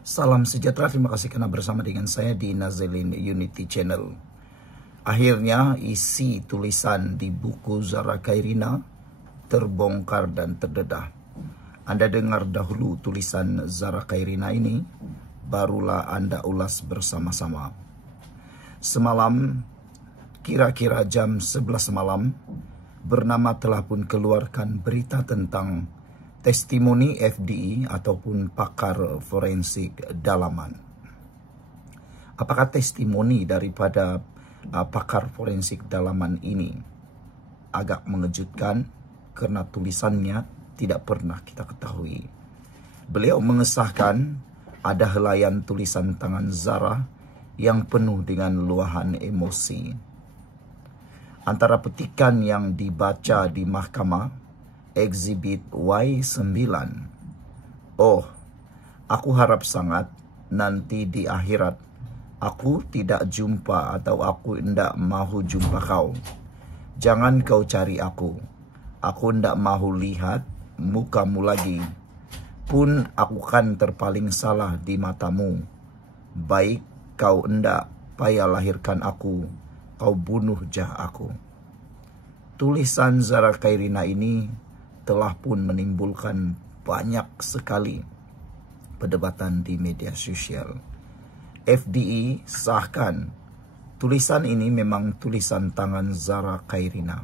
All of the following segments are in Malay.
Salam sejahtera, terima kasih karena bersama dengan saya di Nazilin Unity Channel. Akhirnya isi tulisan di buku Zara Khairina terbongkar dan terdedah. Anda dengar dahulu tulisan Zara Khairina ini, barulah Anda ulas bersama-sama. Semalam, kira-kira jam 11 malam, Bernama telah pun keluarkan berita tentang testimoni FDI ataupun pakar forensik dalaman. Apakah testimoni daripada pakar forensik dalaman ini agak mengejutkan karena tulisannya tidak pernah kita ketahui. Beliau mengesahkan ada helaian tulisan tangan Zara yang penuh dengan luahan emosi. Antara petikan yang dibaca di mahkamah, Exhibit Y9. Oh, aku harap sangat nanti di akhirat aku tidak jumpa atau aku hendak mahu jumpa kau. Jangan kau cari aku. Aku hendak mahu lihat mukamu lagi. Pun aku kan terpaling salah di matamu. Baik kau hendak payah lahirkan aku, kau bunuh jah aku. Tulisan Zara Khairina ini telah pun menimbulkan banyak sekali perdebatan di media sosial. FDI sahkan tulisan ini memang tulisan tangan Zara Khairina.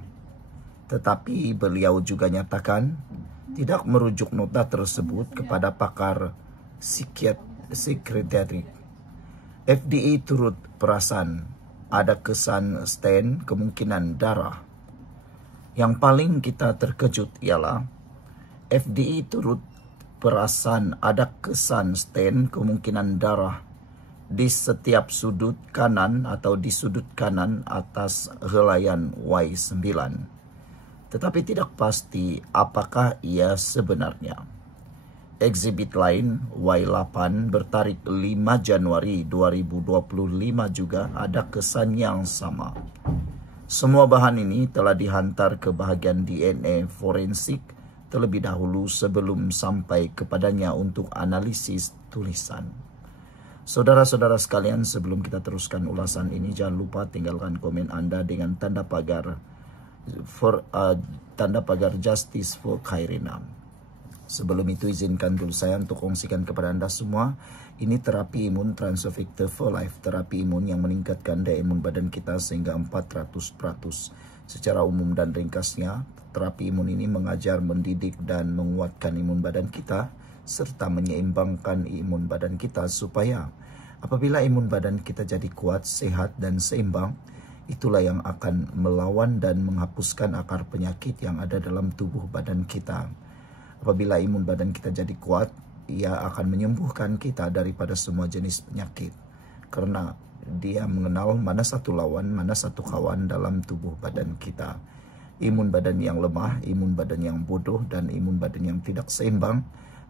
Tetapi beliau juga nyatakan tidak merujuk nota tersebut kepada pakar psikiatri. FDI turut perasan ada kesan stain kemungkinan darah. Yang paling kita terkejut ialah FDI turut perasan ada kesan stain kemungkinan darah di setiap sudut kanan atau di sudut kanan atas helaian Y9. Tetapi tidak pasti apakah ia sebenarnya. Exhibit lain Y8 bertarik 5 Januari 2025 juga ada kesan yang sama. Semua bahan ini telah dihantar ke bahagian DNA forensik terlebih dahulu sebelum sampai kepadanya untuk analisis tulisan. Saudara-saudara sekalian, sebelum kita teruskan ulasan ini, jangan lupa tinggalkan komen Anda dengan tanda pagar Justice for Khairina. Sebelum itu izinkan dulu saya untuk kongsikan kepada Anda semua, ini terapi imun Transovictor for Life, terapi imun yang meningkatkan daya imun badan kita sehingga 400%. Secara umum dan ringkasnya, terapi imun ini mengajar, mendidik, dan menguatkan imun badan kita, serta menyeimbangkan imun badan kita supaya apabila imun badan kita jadi kuat, sehat, dan seimbang, itulah yang akan melawan dan menghapuskan akar penyakit yang ada dalam tubuh badan kita. Apabila imun badan kita jadi kuat, ia akan menyembuhkan kita daripada semua jenis penyakit. Karena dia mengenal mana satu lawan, mana satu kawan dalam tubuh badan kita. Imun badan yang lemah, imun badan yang bodoh, dan imun badan yang tidak seimbang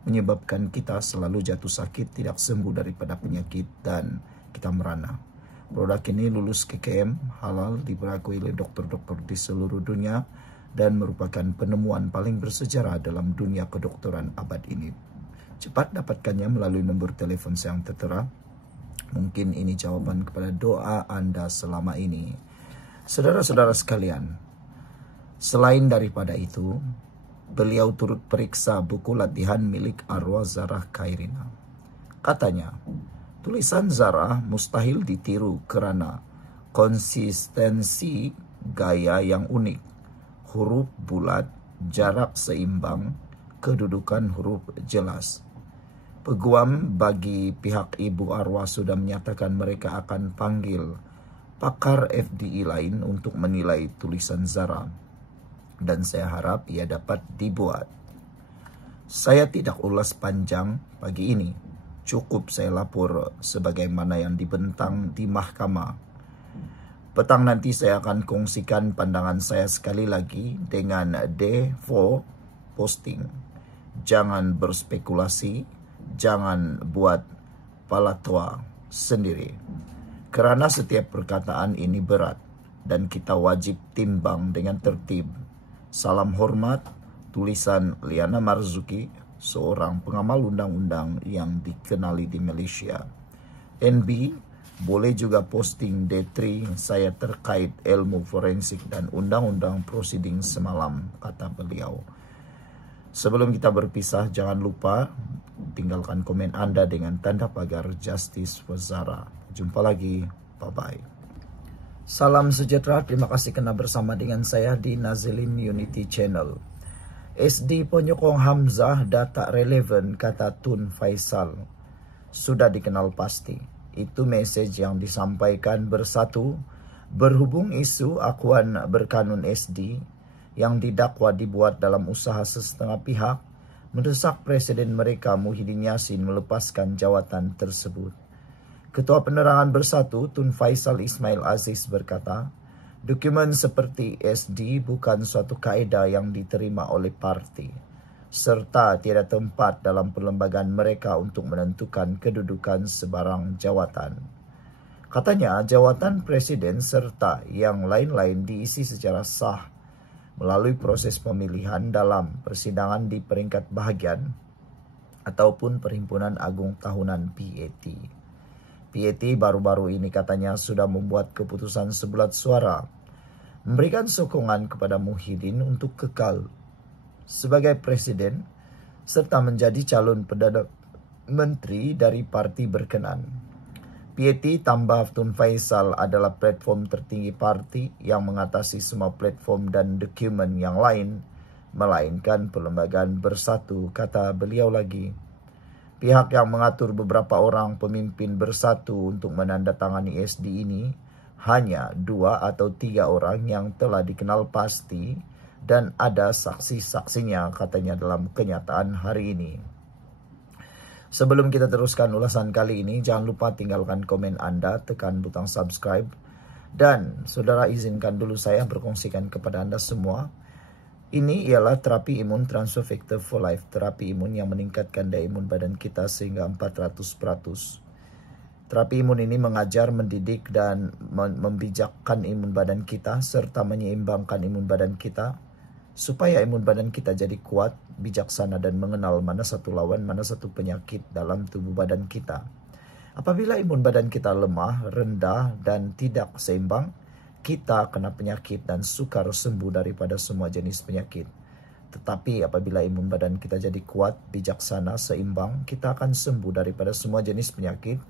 menyebabkan kita selalu jatuh sakit, tidak sembuh daripada penyakit, dan kita merana. Produk ini lulus KKM, halal, diperakui oleh dokter-dokter di seluruh dunia, dan merupakan penemuan paling bersejarah dalam dunia kedokteran abad ini. Cepat dapatkannya melalui nomor telepon yang tertera. Mungkin ini jawaban kepada doa Anda selama ini. Saudara-saudara sekalian, selain daripada itu, beliau turut periksa buku latihan milik arwah Zara Khairina. Katanya, tulisan Zara mustahil ditiru kerana konsistensi gaya yang unik. Huruf bulat, jarak seimbang, kedudukan huruf jelas. Peguam bagi pihak ibu arwah sudah menyatakan mereka akan panggil pakar FDI lain untuk menilai tulisan Zara. Dan saya harap ia dapat dibuat. Saya tidak ulas panjang pagi ini. Cukup saya lapor sebagaimana yang dibentang di mahkamah. Petang nanti saya akan kongsikan pandangan saya sekali lagi dengan D4 posting. Jangan berspekulasi, jangan buat pala tua sendiri. Kerana setiap perkataan ini berat dan kita wajib timbang dengan tertib. Salam hormat, tulisan Liana Marzuki, seorang pengamal undang-undang yang dikenali di Malaysia. NB boleh juga posting D3 saya terkait ilmu forensik dan undang-undang proceeding semalam, kata beliau. Sebelum kita berpisah, jangan lupa tinggalkan komen Anda dengan tanda pagar Justice for Zara. Jumpa lagi, bye-bye. Salam sejahtera, terima kasih kena bersama dengan saya di Nazilin Unity Channel. SD penyokong Hamzah data relevan, kata Tun Faisal. Sudah dikenal pasti. Itu message yang disampaikan Bersatu berhubung isu akuan berkanun SD yang didakwa dibuat dalam usaha sesetengah pihak mendesak Presiden mereka Muhyiddin Yassin melepaskan jawatan tersebut. Ketua Penerangan Bersatu Tun Faisal Ismail Aziz berkata, dokumen seperti SD bukan suatu kaedah yang diterima oleh parti, serta tiada tempat dalam perlembagaan mereka untuk menentukan kedudukan sebarang jawatan. Katanya, jawatan Presiden serta yang lain-lain diisi secara sah melalui proses pemilihan dalam persidangan di peringkat bahagian ataupun Perhimpunan Agung Tahunan PAT. PAT baru-baru ini katanya sudah membuat keputusan sebulat suara memberikan sokongan kepada Muhyiddin untuk kekal sebagai presiden serta menjadi calon Perdana Menteri dari parti berkenan. PAT tambah Tun Faisal adalah platform tertinggi parti yang mengatasi semua platform dan dokumen yang lain, melainkan perlembagaan Bersatu, kata beliau lagi. Pihak yang mengatur beberapa orang pemimpin Bersatu untuk menandatangani SD ini hanya 2 atau 3 orang yang telah dikenal pasti dan ada saksi-saksinya, katanya dalam kenyataan hari ini. Sebelum kita teruskan ulasan kali ini, jangan lupa tinggalkan komen Anda, tekan butang subscribe, dan saudara izinkan dulu saya berkongsikan kepada Anda semua. Ini ialah terapi imun Transfer Factor for Life, terapi imun yang meningkatkan daya imun badan kita sehingga 400%. Terapi imun ini mengajar, mendidik, dan membijakkan imun badan kita, serta menyeimbangkan imun badan kita, supaya imun badan kita jadi kuat, bijaksana, dan mengenal mana satu lawan, mana satu penyakit dalam tubuh badan kita. Apabila imun badan kita lemah, rendah, dan tidak seimbang, kita kena penyakit dan sukar sembuh daripada semua jenis penyakit. Tetapi apabila imun badan kita jadi kuat, bijaksana, seimbang, kita akan sembuh daripada semua jenis penyakit,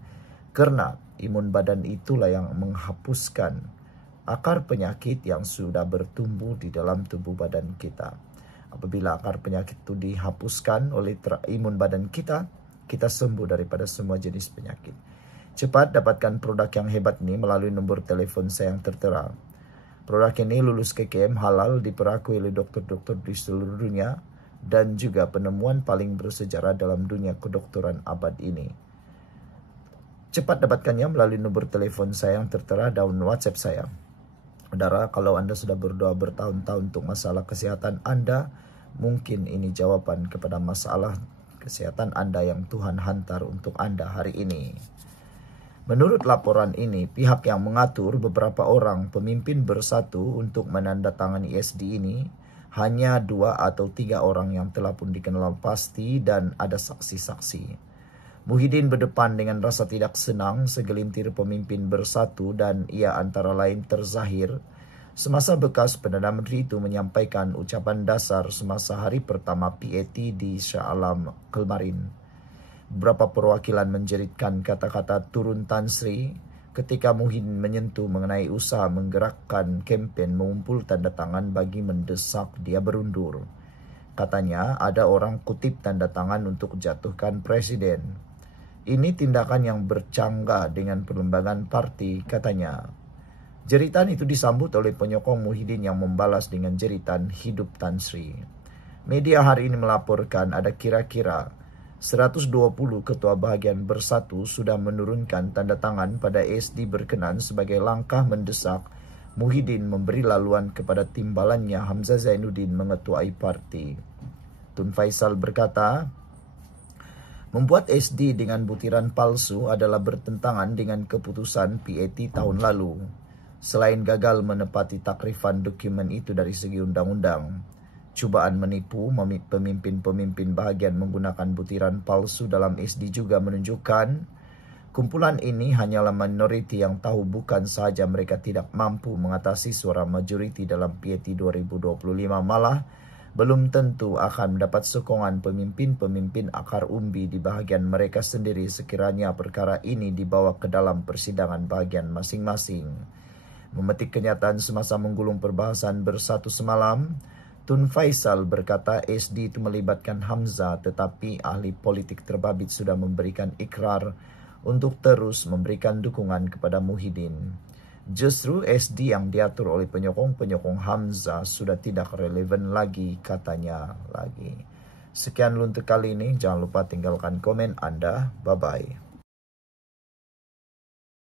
karena imun badan itulah yang menghapuskan akar penyakit yang sudah bertumbuh di dalam tubuh badan kita. Apabila akar penyakit itu dihapuskan oleh imun badan kita, kita sembuh daripada semua jenis penyakit. Cepat dapatkan produk yang hebat ini melalui nombor telepon saya yang tertera. Produk ini lulus KKM halal, diperakui oleh dokter-dokter di seluruh dunia, dan juga penemuan paling bersejarah dalam dunia kedokteran abad ini. Cepat dapatkannya melalui nomor telepon saya yang tertera dan WhatsApp saya. Saudara, kalau Anda sudah berdoa bertahun-tahun untuk masalah kesehatan Anda, mungkin ini jawaban kepada masalah kesehatan Anda yang Tuhan hantar untuk Anda hari ini. Menurut laporan ini, pihak yang mengatur beberapa orang pemimpin Bersatu untuk menandatangani SD ini hanya 2 atau 3 orang yang telah pun dikenal pasti dan ada saksi-saksi. Muhyiddin berdepan dengan rasa tidak senang segelintir pemimpin Bersatu dan ia antara lain terzahir semasa bekas Perdana Menteri itu menyampaikan ucapan dasar semasa hari pertama PAT di Shah Alam kemarin. Beberapa perwakilan menjeritkan kata-kata turun Tan Sri ketika Muhyiddin menyentuh mengenai usaha menggerakkan kempen mengumpul tanda tangan bagi mendesak dia berundur. Katanya ada orang kutip tanda tangan untuk jatuhkan presiden. Ini tindakan yang bercanggah dengan perlembagaan parti, katanya. Jeritan itu disambut oleh penyokong Muhyiddin yang membalas dengan jeritan hidup Tan Sri. Media hari ini melaporkan ada kira-kira 120 ketua bahagian Bersatu sudah menurunkan tanda tangan pada SD berkenan sebagai langkah mendesak Muhyiddin memberi laluan kepada timbalannya Hamzah Zainuddin mengetuai parti. Tun Faisal berkata, membuat SD dengan butiran palsu adalah bertentangan dengan keputusan PAT tahun lalu. Selain gagal menepati takrifan dokumen itu dari segi undang-undang, Cubaan menipu pemimpin-pemimpin bahagian menggunakan butiran palsu dalam SD juga menunjukkan kumpulan ini hanyalah minoriti yang tahu bukan saja mereka tidak mampu mengatasi suara majoriti dalam PAT 2025, malah belum tentu akan mendapat sokongan pemimpin-pemimpin akar umbi di bahagian mereka sendiri sekiranya perkara ini dibawa ke dalam persidangan bahagian masing-masing. Memetik kenyataan semasa menggulung perbahasan bersatu semalam, Tun Faisal berkata SD itu melibatkan Hamzah, tetapi ahli politik terbabit sudah memberikan ikrar untuk terus memberikan dukungan kepada Muhyiddin. Justru SD yang diatur oleh penyokong-penyokong Hamzah sudah tidak relevan lagi, katanya lagi. Sekian untuk kali ini, jangan lupa tinggalkan komen Anda. Bye-bye.